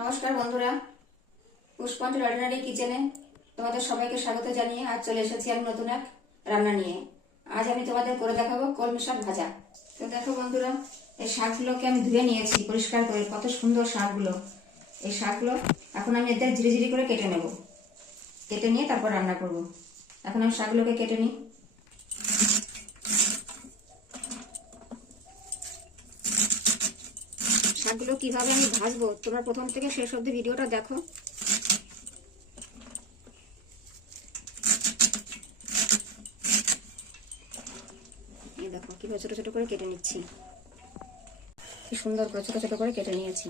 নমস্কার বন্ধুরা, পুষ্পাঞ্জলি অর্ডিনারি কিচেনে তোমাদের সবাইকে স্বাগত জানিয়ে আজ চলে এসেছি আমি নতুন এক রান্না নিয়ে। আজ আমি তোমাদের করে দেখাবো কলমি শাক ভাজা। তো দেখো বন্ধুরা, এই শাকগুলোকে আমি ধুয়ে নিয়েছি পরিষ্কার করে। কত সুন্দর শাকগুলো। এই শাকগুলো এখন আমি এদের ঝিরি ঝিরি করে কেটে নেব। কেটে নিয়ে তারপর রান্না করব। এখন আমি শাকগুলোকে কেটে নিই। শাকগুলো কিভাবে আমি ভাজবো তোমরা প্রথম থেকে শেষ অবধি ভিডিওটা দেখো। এই দেখো কিভাবে ছোট ছোট করে কেটে নিচ্ছি। কি সুন্দর করে ছোট ছোট করে কেটে নিয়েছি।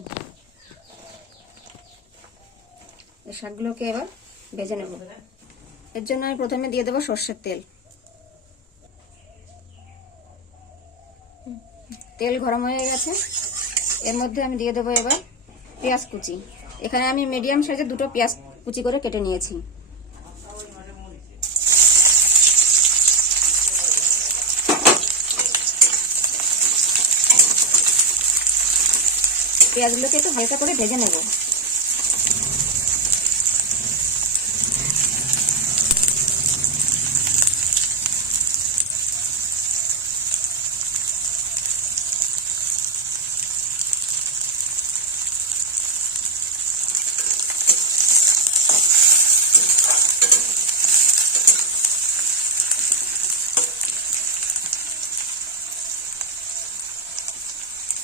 এই শাকগুলোকে এবার ভেজে নেব। এর জন্য আমি প্রথমে দিয়ে দেবো সর্ষের তেল। তেল গরম হয়ে গেছে। এর মধ্যে আমি দিয়ে দেবো এবার পেঁয়াজ কুচি। এখানে আমি মিডিয়াম সাইজের দুটো পেঁয়াজ কুচি করে কেটে নিয়েছি। পেঁয়াজগুলোকে একটু হালকা করে ভেজে নেব।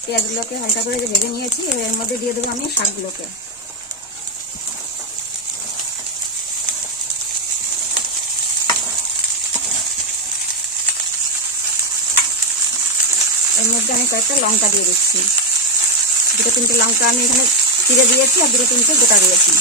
পেঁয়াজগুলোকে হালকা করে ভেজে নিয়েছি। এর মধ্যে দিয়ে দেবো আমি শাকগুলোকে। এর মধ্যে আমি কয়েকটা লঙ্কা দিয়ে দিচ্ছি। দুটো তিনটে লঙ্কা আমি এখানে চিড়ে দিয়েছি আর দুটো তিনটে গোটা দিয়েছি।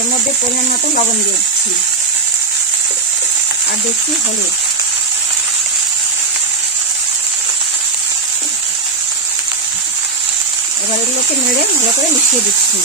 এর মধ্যে পরিমাণ মতো লবণ দিয়ে দিচ্ছি আর দিচ্ছি হলুদ। এবার এগুলোকে নেড়ে ভালো করে মিশিয়ে দিচ্ছি।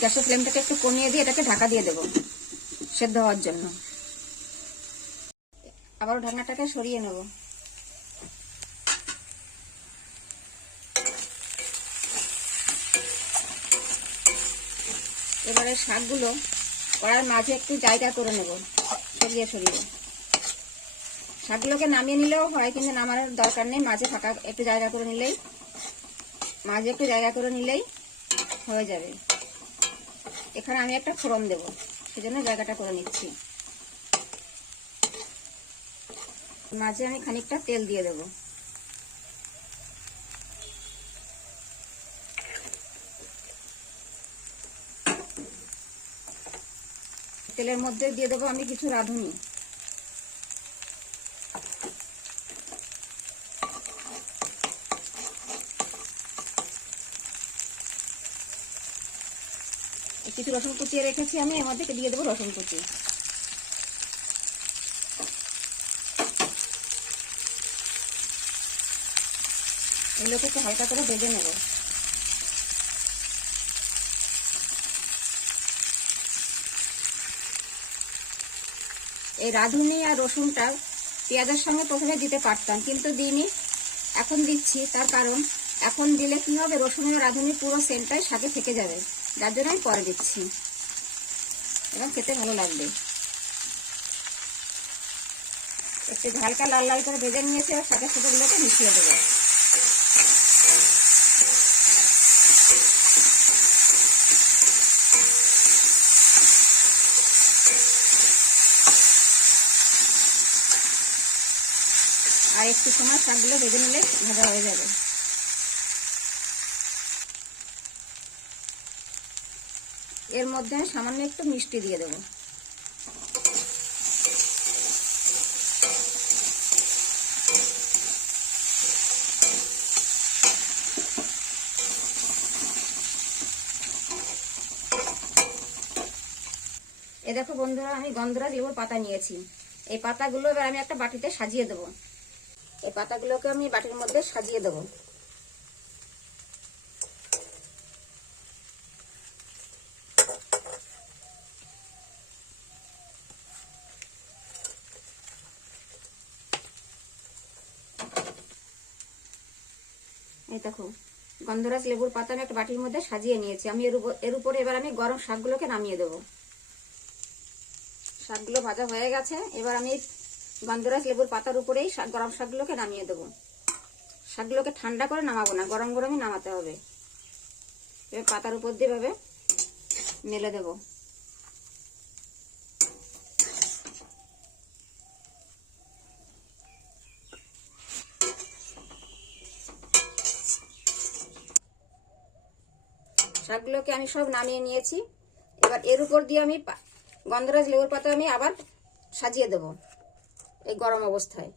গ্যাসের ফ্লেমটাকে একটু কমিয়ে দিয়ে এটাকে ঢাকা দিয়ে দেবো সেদ্ধ হওয়ার জন্য। আবারও ঢাকনাটাকে সরিয়ে নেব। এবারে শাকগুলো কড়ার মাঝে একটু জায়গা করে নেব, সরিয়ে সরিয়ে। শাকগুলোকে নামিয়ে নিলেও হয়, কিন্তু নামানোর দরকার নেই। মাঝে ফাঁকা একটু জায়গা করে নিলেই হয়ে যাবে। এখানে আমি একটা ফোড়ন দেব, সেজন্য জায়গাটা করে নিচ্ছি। মাঝে আমি খানিকটা তেল দিয়ে দেব। তেলের মধ্যে দিয়ে দেবো আমি কিছু রাঁধুনি। কিছু রসুন কুচিয়ে রেখেছি আমি, এর মধ্যে দিয়ে দেবো রসুন কুচি। এগুলোকে একটু হালকা করে ভেজে নেব। এই রাঁধুনি আর রসুনটা পেঁয়াজের সঙ্গে প্রথমে দিতে পারতাম, কিন্তু দিইনি। এখন দিচ্ছি, তার কারণ এখন দিলে কি হবে, রসুন আর রাঁধুনি পুরো সেন্টটাই শাকে থেকে যাবে, যার জন্য আমি পরে দিচ্ছি। এবং খেতে ভালো লাগবে। একটু হালকা লাল লাল করে ভেজে নিয়েছি, আর শাকের সাথে গুলোকে মিশিয়ে দেবো। আর একটু সময় শাকগুলো ভেজে নিলে ভাজা হয়ে যাবে। এর মধ্যে সামান্য একটু মিষ্টি দিয়ে দেবো। এই দেখো বন্ধুরা, আমি গন্ধরাজ লেবুর পাতা নিয়েছি। এই পাতাগুলো এবার আমি একটা বাটিতে সাজিয়ে দেবো। এই পাতাগুলোকে আমি বাটির মধ্যে সাজিয়ে দেবো। এই দেখো, গন্ধরাজ লেবুর পাতা আমি একটা বাটির মধ্যে সাজিয়ে নিয়েছি। আমি এর উপরে এবার আমি গরম শাকগুলোকে নামিয়ে দেবো। শাকগুলো ভাজা হয়ে গেছে। এবার আমি গন্ধরাজ লেবুর পাতার উপরেই গরম শাকগুলোকে নামিয়ে দেবো। শাকগুলোকে ঠান্ডা করে নামাবো না, গরম গরমই নামাতে হবে। এবার পাতার উপর দিয়ে ভাবে মেলে দেবো। শাকগুলোকে আমি সব নামিয়ে নিয়েছি। এবার এর উপর দিয়ে আমি গন্ধরাজ লেবুর পাতা আমি আবার সাজিয়ে দেব এই গরম অবস্থায়।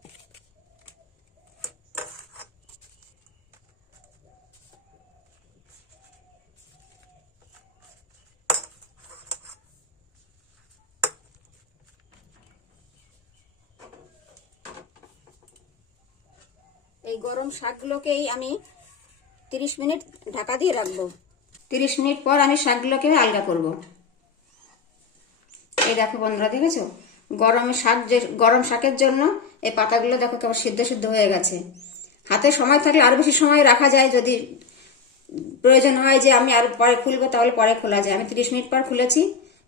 এই গরম শাকগুলোকেই আমি 30 মিনিট ঢাকা দিয়ে রাখবো। 30 মিনিট পর আমি শাকগুলোকে আলগা করব। এই দেখো বন্ধুরা, দেখেছো গরম শাকের জন্য এই পাতাগুলো দেখো কেমন সিদ্ধ সিদ্ধ হয়ে গেছে। হাতে সময় থাকলে আরো বেশি সময় রাখা যায়, যদি প্রয়োজন হয় যে আমি আরো পরে খুলবো তাহলে পরে খোলা যায়। আমি 30 মিনিট পর খুলেছি,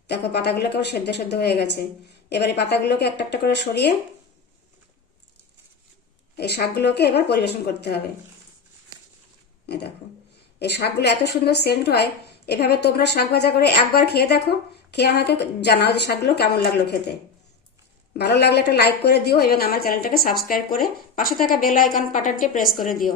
দেখো পাতাগুলো কেমন সেদ্ধ সেদ্ধ হয়ে গেছে। এবার এই পাতাগুলোকে একটা একটা করে সরিয়ে এই শাকগুলোকে এবার পরিবেশন করতে হবে। এই দেখো, এই শাকগুলো এত সুন্দর সেন্ট হয়। এভাবে তোমরা শাক ভাজা করে একবার খেয়ে দেখো, খেয়ে আমাকে জানাও যে শাকগুলো কেমন লাগলো খেতে। ভালো লাগলে একটা লাইক করে দিও এবং আমার চ্যানেলটাকে সাবস্ক্রাইব করে পাশে থাকা বেল আইকন বাটনটি প্রেস করে দিও।